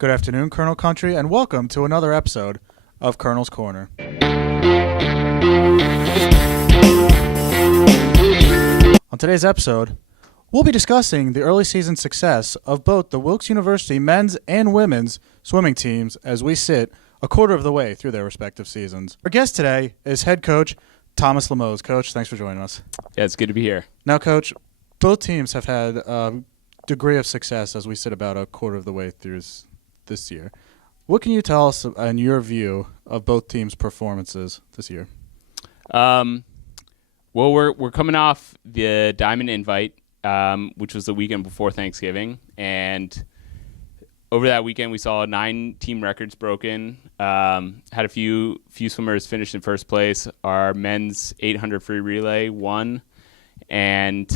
Good afternoon, Colonel Country, and welcome to another episode of Colonel's Corner. On today's episode, we'll be discussing the early season success of both the Wilkes University men's and women's swimming teams as we sit a quarter of the way through their respective seasons. Our guest today is head coach Thomas Limouze. Coach, thanks for joining us. Yeah, it's good to be here. Now, Coach, both teams have had a degree of success as we sit about a quarter of the way through this year. What can you tell us in your view of both teams' performances this year? Well, we're coming off the Diamond Invite, which was the weekend before Thanksgiving, and over that weekend we saw 9 team records broken. Had a few swimmers finish in first place. Our men's 800 free relay won, and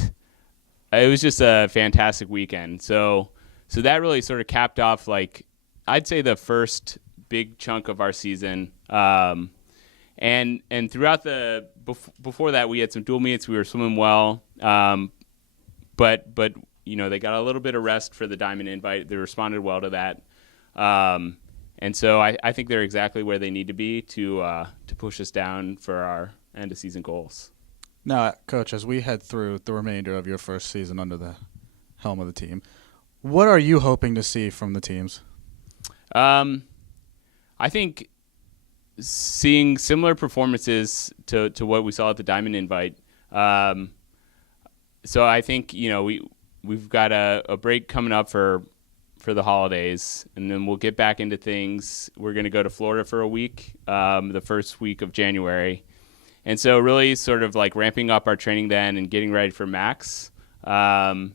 it was just a fantastic weekend. So that really sort of capped off, like, I'd say the first big chunk of our season. And throughout before that, we had some dual meets. We were swimming well, but you know, they got a little bit of rest for the Diamond Invite. They responded well to that, and so I think they're exactly where they need to be to push us down for our end of season goals. Now, Coach, as we head through the remainder of your first season under the helm of the team, what are you hoping to see from the teams? I think seeing similar performances to what we saw at the Diamond Invite. So I think, you know, we've got a break coming up for the holidays, and then we'll get back into things. We're going to go to Florida for a week, the first week of January. And so really sort of like ramping up our training then and getting ready for Max. And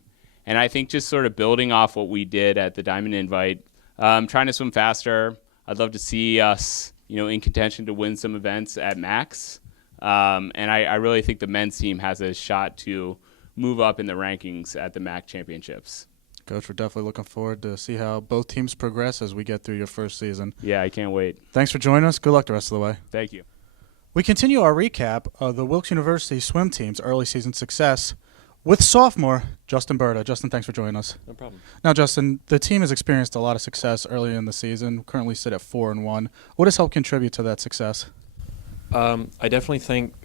I think just sort of building off what we did at the Diamond Invite, trying to swim faster. I'd love to see us, you know, in contention to win some events at Max. And I really think the men's team has a shot to move up in the rankings at the MAC championships. Coach, we're definitely looking forward to see how both teams progress as we get through your first season. Yeah, I can't wait. Thanks for joining us. Good luck the rest of the way. Thank you. We continue our recap of the Wilkes University swim team's early season success with sophomore Justin Burda. Justin, thanks for joining us. No problem. Now, Justin, the team has experienced a lot of success early in the season. Currently sit at 4-1. What has helped contribute to that success? I definitely think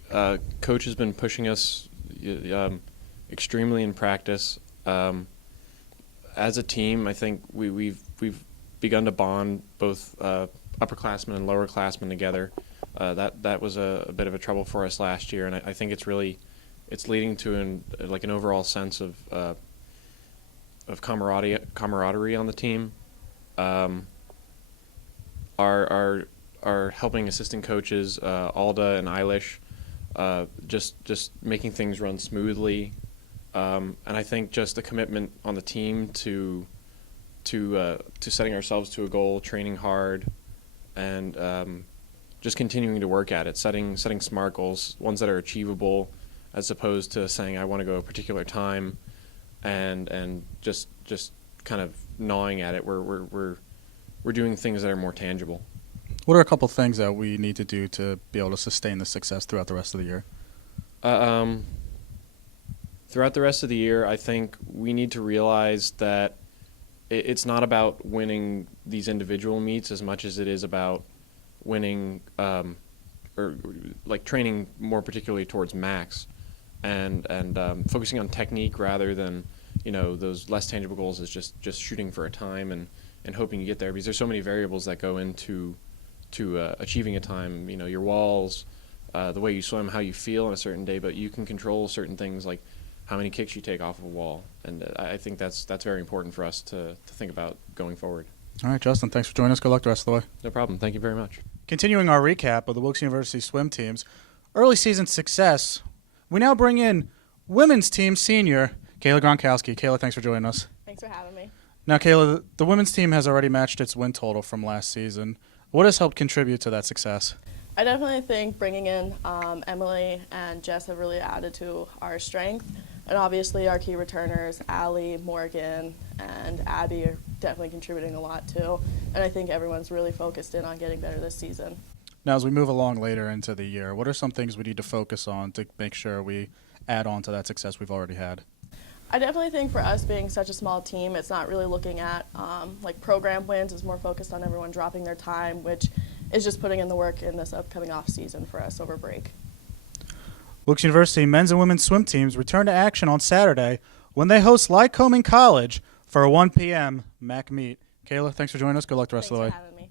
coach has been pushing us extremely in practice. As a team, I think we've begun to bond both upperclassmen and lowerclassmen together. That was a bit of a trouble for us last year, and I think it's leading to an overall sense of camaraderie on the team. Our helping assistant coaches, Alda and Eilish, just making things run smoothly, and I think just the commitment on the team to setting ourselves to a goal, training hard, and just continuing to work at it, setting smart goals, ones that are achievable, as opposed to saying I want to go a particular time, and just kind of gnawing at it. We're doing things that are more tangible. What are a couple things that we need to do to be able to sustain the success throughout the rest of the year? Throughout the rest of the year, I think we need to realize that it's not about winning these individual meets as much as it is about winning or like training more particularly towards max and focusing on technique rather than, you know, those less tangible goals is just shooting for a time and hoping you get there, because there's so many variables that go into achieving a time. You know, your walls, the way you swim, how you feel on a certain day, but you can control certain things like how many kicks you take off of a wall, and I think that's very important for us to think about going forward. All right, Justin, thanks for joining us. Good luck the rest of the way. No problem. Thank you very much. Continuing our recap of the Wilkes University swim team's early season success, we now bring in women's team senior Kayla Gronkowski. Kayla, thanks for joining us. Thanks for having me. Now, Kayla, the women's team has already matched its win total from last season. What has helped contribute to that success? I definitely think bringing in Emily and Jess have really added to our strength. And obviously our key returners, Allie, Morgan, and Abby are definitely contributing a lot too. And I think everyone's really focused in on getting better this season. Now, as we move along later into the year, what are some things we need to focus on to make sure we add on to that success we've already had? I definitely think for us being such a small team, it's not really looking at like program wins. It's more focused on everyone dropping their time, which is just putting in the work in this upcoming off season for us over break. Wilkes University men's and women's swim teams return to action on Saturday when they host Lycoming College for a 1 p.m. MAC meet. Kayla, thanks for joining us. Good luck the rest of the way. Thanks for having me.